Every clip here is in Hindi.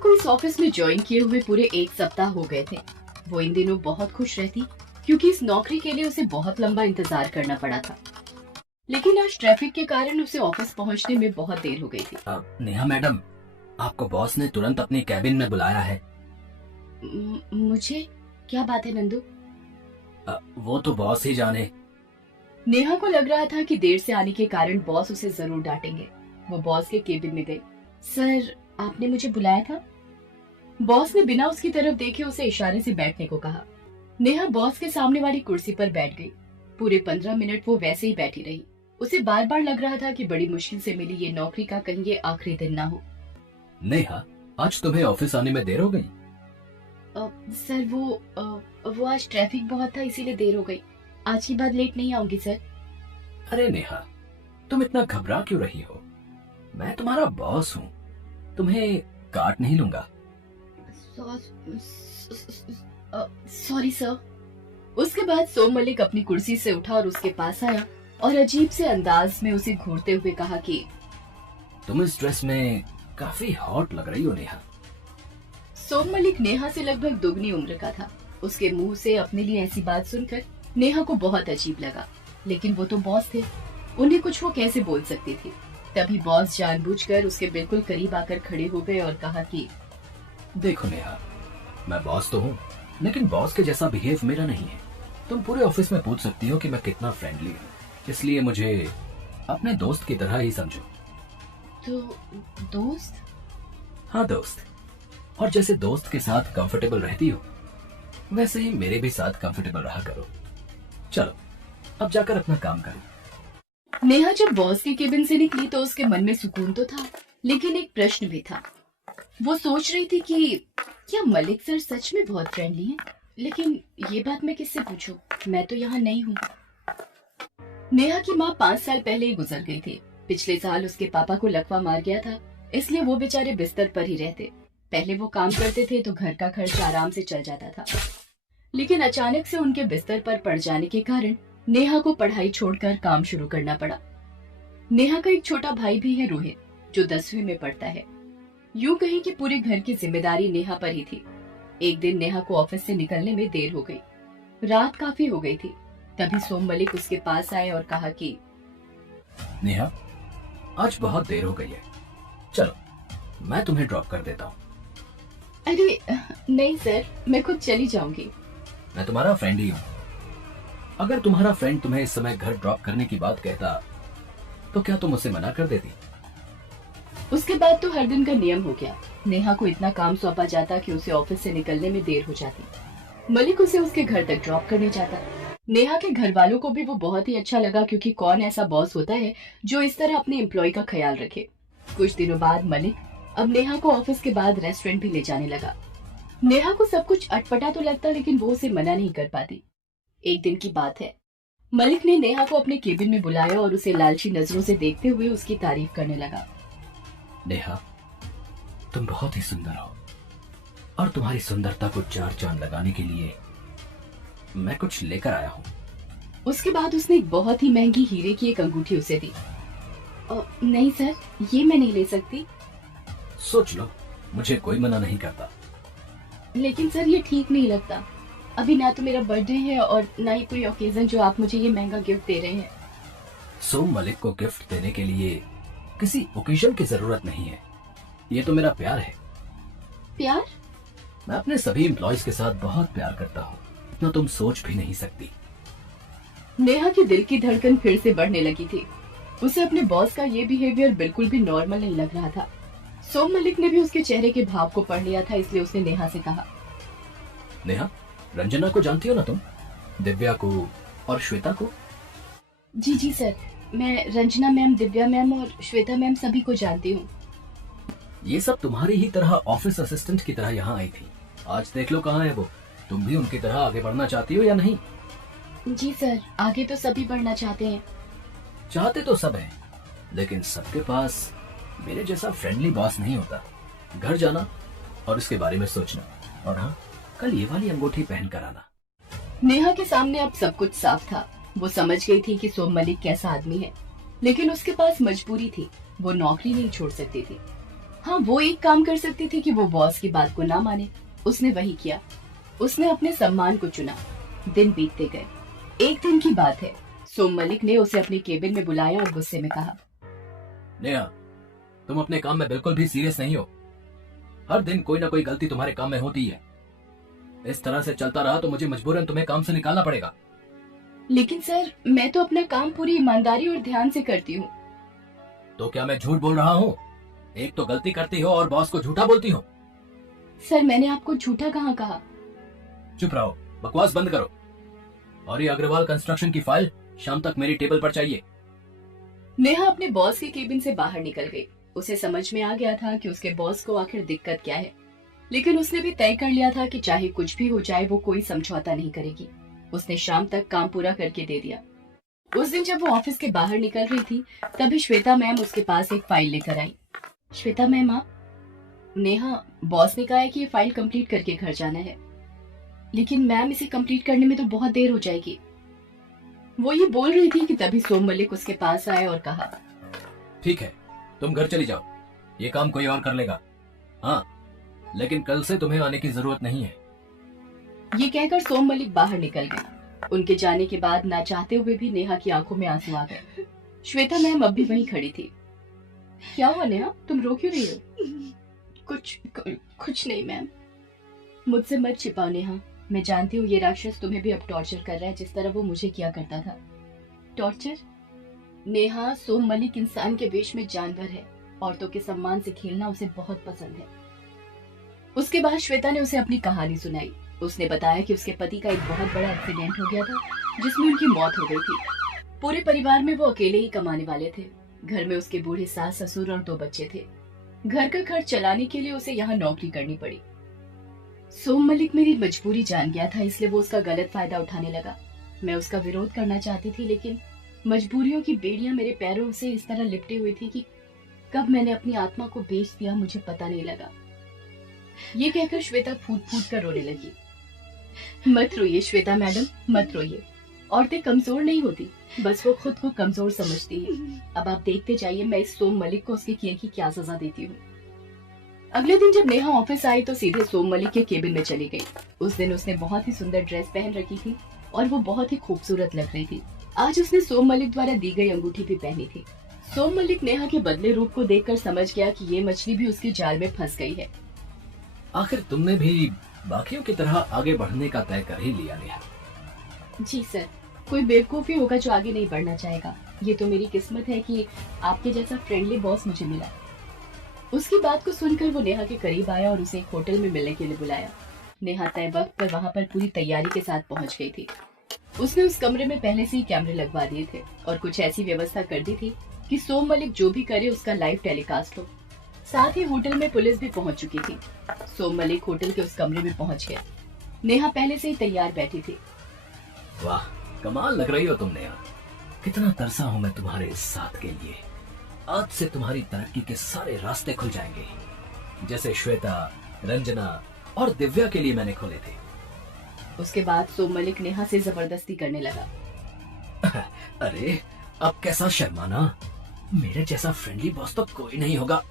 को इस ऑफिस में ज्वाइन किए हुए पूरे 1 सप्ताह हो गए थे। वो इन दिनों बहुत खुश रहती क्योंकि इस नौकरी के लिए उसे बहुत लंबा इंतजार करना पड़ा था। लेकिन आज ट्रैफिक के कारण उसे ऑफिस पहुंचने में बहुत देर हो गई थी। नेहा मैडम, आपको बॉस ने तुरंत अपनी कैबिन में बुलाया है। मुझे? क्या बात है नंदू? वो तो बॉस ही जाने। नेहा को लग रहा था कि देर से आने के कारण बॉस उसे जरूर डांटेंगे। वो बॉस के केबिन में गई। सर, आपने मुझे बुलाया था? बॉस ने बिना उसकी तरफ देखे उसे इशारे से बैठने को कहा। नेहा बॉस के सामने वाली कुर्सी पर बैठ गई। पूरे 15 मिनट वो वैसे ही बैठी रही। उसे बार बार लग रहा था कि बड़ी मुश्किल से मिली ये नौकरी का कहीं ये आखिरी दिन ना हो। नेहा, आज तुम्हें ऑफिस आने में देर हो गई? सर, वो आज ट्रैफिक बहुत था, इसीलिए देर हो गई। आज की बाद लेट नहीं आऊंगी सर। अरे नेहा, तुम इतना घबरा क्यों रही हो? मैं तुम्हारा बॉस हूँ, तुम्हें काट नहीं लूंगा। Sorry sir. उसके बाद सोम मलिक अपनी कुर्सी से उठा और उसके पास आया और अजीब से अंदाज में उसे घूरते हुए कहा कि तुम इस ड्रेस में काफी हॉट लग रही हो नेहा। सोम मलिक नेहा से लगभग दोगुनी उम्र का था। उसके मुंह से अपने लिए ऐसी बात सुनकर नेहा को बहुत अजीब लगा, लेकिन वो तो बॉस थे, उन्हें कुछ वो कैसे बोल सकती थी। तभी बॉस जानबूझकर उसके बिल्कुल करीब आकर खड़े हो गए और कहा कि देखो नेहा, मैं बॉस तो हूँ, लेकिन बॉस के जैसा बिहेव मेरा नहीं है। तुम पूरे ऑफिस में पूछ सकती हो कि मैं कितना फ्रेंडली हूँ, इसलिए मुझे अपने दोस्त की तरह ही समझो। तो दोस्त? हाँ दोस्त, और जैसे दोस्त के साथ कंफर्टेबल रहती हो, वैसे ही मेरे भी साथ कंफर्टेबल रहा करो। चलो, अब जाकर अपना काम करो। नेहा जब बॉस के केबिन से निकली तो उसके मन में सुकून तो था, लेकिन एक प्रश्न भी था। वो सोच रही थी कि क्या मलिक सर सच में बहुत फ्रेंडली हैं? लेकिन ये बात मैं किससे पूछूं? मैं तो यहाँ नहीं हूँ। नेहा की माँ 5 साल पहले ही गुजर गई थी। पिछले साल उसके पापा को लकवा मार गया था, इसलिए वो बेचारे बिस्तर पर ही रहते। पहले वो काम करते थे तो घर का खर्च आराम से चल जाता था, लेकिन अचानक से उनके बिस्तर पर पड़ जाने के कारण नेहा को पढ़ाई छोड़कर काम शुरू करना पड़ा। नेहा का एक छोटा भाई भी है, रोहित, जो 10वीं में पढ़ता है। यूं कहीं कि पूरे घर की जिम्मेदारी नेहा पर ही थी। एक दिन नेहा को ऑफिस से निकलने में देर हो गई। रात काफी हो गई थी। तभी सोम मलिक उसके पास आए और कहा कि नेहा, आज बहुत देर हो गई है, चलो मैं तुम्हें ड्रॉप कर देता हूँ। अरे नहीं सर, मैं खुद चली जाऊंगी। मैं तुम्हारा फ्रेंड ही हूँ। अगर तुम्हारा फ्रेंड तुम्हें इस समय घर ड्रॉप करने की बात कहता तो क्या तुम उसे मना कर देती? उसके बाद तो हर दिन का नियम हो गया। नेहा को इतना काम सौंपा जाता कि उसे ऑफिस से निकलने में देर हो जाती। मलिक उसे उसके घर तक ड्रॉप करने जाता। नेहा के घर वालों को भी वो बहुत ही अच्छा लगा, क्योंकि कौन ऐसा बॉस होता है जो इस तरह अपने एम्प्लॉय का ख्याल रखे। कुछ दिनों बाद मलिक अब नेहा को ऑफिस के बाद रेस्टोरेंट भी ले जाने लगा। नेहा को सब कुछ अटपटा तो लगता, लेकिन वो उसे मना नहीं कर पाती। एक दिन की बात है, मलिक ने नेहा को अपने केबिन में बुलाया और उसे लालची नजरों से देखते हुए उसकी तारीफ करने लगा। नेहा, तुम बहुत ही सुंदर हो, और तुम्हारी सुंदरता को 4 चांद लगाने के लिए मैं कुछ लेकर आया हूँ। उसके बाद उसने एक बहुत ही महंगी हीरे की एक अंगूठी उसे दी। नहीं सर, ये मैं नहीं ले सकती। सोच लो, मुझे कोई मना नहीं करता। लेकिन सर, ये ठीक नहीं लगता। अभी ना तो मेरा बर्थडे है और ना ही कोई ओकेजन जो आप मुझे ये महंगा गिफ्ट दे रहे हैं। सोम मलिक को गिफ्ट देने के लिए किसी ओकेजन की जरूरत नहीं है। ये तो मेरा प्यार है। प्यार? मैं अपने सभी एम्प्लॉयज के साथ बहुत प्यार करता हूँ, इतना तुम सोच भी नहीं सकती। नेहा की दिल की धड़कन फिर से बढ़ने लगी थी। उसे अपने बॉस का ये बिहेवियर बिल्कुल भी नॉर्मल नहीं लग रहा था। सोम मलिक ने भी उसके चेहरे के भाव को पढ़ लिया था, इसलिए उसने नेहा से कहा, नेहा, रंजना को जानती हो ना तुम? दिव्या को और श्वेता को? जी जी सर, मैं रंजना मैम, दिव्या मैम और श्वेता मैम सभी को जानती हूँ। ये सब तुम्हारी ही तरह ऑफिस असिस्टेंट की तरह यहाँ आई थी। आज देख लो कहाँ है वो। तुम भी उनकी तरह आगे बढ़ना चाहती हो या नहीं? जी सर, आगे तो सभी बढ़ना चाहते हैं। चाहते तो सब हैं, लेकिन सबके पास मेरे जैसा फ्रेंडली बॉस नहीं होता। घर जाना और इसके बारे में सोचना, और हाँ, कल ये वाली अंगूठी पहन कर आना। नेहा के सामने अब सब कुछ साफ था। वो समझ गई थी कि सोम मलिक कैसा आदमी है, लेकिन उसके पास मजबूरी थी। वो नौकरी नहीं छोड़ सकती थी। हाँ, वो एक काम कर सकती थी कि वो बॉस की बात को ना माने। उसने वही किया। उसने अपने सम्मान को चुना। दिन बीतते गए। एक दिन की बात है, सोम मलिक ने उसे अपने केबिन में बुलाया और गुस्से में कहा, नेहा, तुम अपने काम में बिल्कुल भी सीरियस नहीं हो। हर दिन कोई ना कोई गलती तुम्हारे काम में होती है। इस तरह से चलता रहा तो मुझे मजबूरन तुम्हें काम से निकालना पड़ेगा। लेकिन सर, मैं तो अपना काम पूरी ईमानदारी और ध्यान से करती हूँ। तो क्या मैं झूठ बोल रहा हूँ? एक तो गलती करती हो और बॉस को झूठा बोलती हो। सर, मैंने आपको झूठा कहाँ कहा? चुप रहो, बकवास बंद करो। और ये अग्रवाल कंस्ट्रक्शन की फाइल शाम तक मेरी टेबल पर चाहिए। नेहा अपने बॉस के केबिन से बाहर निकल गई। उसे समझ में आ गया था कि उसके बॉस को आखिर दिक्कत क्या है, लेकिन उसने भी तय कर लिया था कि चाहे कुछ भी हो जाए वो कोई समझौता नहीं करेगी। उसने शाम तक काम पूरा करके दे दिया। उस दिन जब वो ऑफिस के बाहर निकल रही थी, तभी श्वेता मैम उसके पास एक फाइल लेकर आई। श्वेता मैम, आप? नेहा, बॉस ने कहा है कि ये फाइल कंप्लीट करके घर जाना है। लेकिन मैम, इसे कंप्लीट करने में तो बहुत देर हो जाएगी। वो ये बोल रही थी कि तभी सोम मलिक उसके पास आए और कहा, ठीक है, तुम घर चली जाओ, ये काम कोई और कर लेगा। हाँ, लेकिन कल से तुम्हें आने की जरूरत नहीं है। ये कहकर सोम मलिक बाहर निकल गए। उनके जाने के बाद ना चाहते हुए भी नेहा की आंखों में आंसू आ गए। श्वेता मैम अब भी वहीं खड़ी थी। क्या हुआ नेहा, तुम रो क्यों रही हो? कुछ नहीं मैम। मुझसे मत छिपाओ नेहा। मैं जानती हूँ ये राक्षस तुम्हें भी अब टॉर्चर कर रहा है, जिस तरह वो मुझे किया करता था। टॉर्चर? नेहा, सोम मलिक इंसान के वेश में जानवर है। औरतों के सम्मान से खेलना उसे बहुत पसंद है। उसके बाद श्वेता ने उसे अपनी कहानी सुनाई। उसने बताया कि उसके पति का एक बहुत बड़ा एक्सीडेंट हो गया था, जिसमें उनकी मौत हो गई थी। पूरे परिवार में वो अकेले ही कमाने वाले थे। घर में उसके बूढ़े सास ससुर और 2 बच्चे थे। घर का खर्च चलाने के लिए उसे यहाँ नौकरी करनी पड़ी। सोम मलिक मेरी मजबूरी जान गया था, इसलिए वो उसका गलत फायदा उठाने लगा। मैं उसका विरोध करना चाहती थी, लेकिन मजबूरियों की बेड़ियां मेरे पैरों से इस तरह लिपटी हुई थी कि कब मैंने अपनी आत्मा को बेच दिया मुझे पता नहीं लगा। ये कहकर श्वेता फूट फूट कर रोने लगी। मत रोइए श्वेता मैडम, मत रोइए। औरतें कमजोर नहीं होती, बस वो खुद को कमजोर समझती है। अब आप देखते जाइए मैं इस सोम मलिक को उसके किए की क्या सजा देती हूँ। अगले दिन जब नेहा ऑफिस आई तो सीधे सोम मलिक के केबिन में चली गई। उस दिन उसने बहुत ही सुंदर ड्रेस पहन रखी थी और वो बहुत ही खूबसूरत लग रही थी। आज उसने सोम मलिक द्वारा दी गई अंगूठी भी पहनी थी। सोम मलिक नेहा के बदले रूप को देखकर समझ गया कि ये मछली भी उसके जाल में फंस गई है। आखिर तुमने भी बाकियों की तरह आगे बढ़ने का तय कर ही लिया नेहा। जी सर, कोई बेवकूफी होगा जो आगे नहीं बढ़ना चाहेगा। ये तो मेरी किस्मत है कि आपके जैसा फ्रेंडली बॉस मुझे मिला। उसकी बात को सुनकर वो नेहा के करीब आया और उसे एक होटल में मिलने के लिए बुलाया। नेहा तय वक्त पर वहाँ पर पूरी तैयारी के साथ पहुँच गई थी। उसने उस कमरे में पहले से ही कैमरे लगवा दिए थे और कुछ ऐसी व्यवस्था कर दी थी कि सोम मलिक जो भी करे उसका लाइव टेलीकास्ट हो। साथ ही होटल में पुलिस भी पहुंच चुकी थी। सोम मलिक होटल के उस कमरे में पहुंच गया। नेहा पहले से ही तैयार बैठी थी। वाह, कमाल लग रही हो तुम नेहा। कितना तरसा हूँ मैं तुम्हारे इस साथ के लिए। आज से तुम्हारी तरक्की के सारे रास्ते खुल जाएंगे, जैसे श्वेता, रंजना और दिव्या के लिए मैंने खोले थे। उसके बाद सोम मलिक नेहा से जबरदस्ती करने लगा। अरे, अब कैसा शर्माना। मेरे जैसा फ्रेंडली बॉस तो कोई नहीं होगा।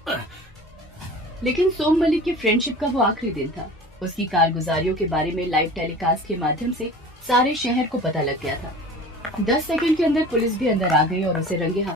लेकिन सोम मलिक की फ्रेंडशिप का वो आखिरी दिन था। उसकी कारगुजारियों के बारे में लाइव टेलीकास्ट के माध्यम से सारे शहर को पता लग गया था। 10 सेकंड के अंदर पुलिस भी अंदर आ गई और उसे रंगे हाथ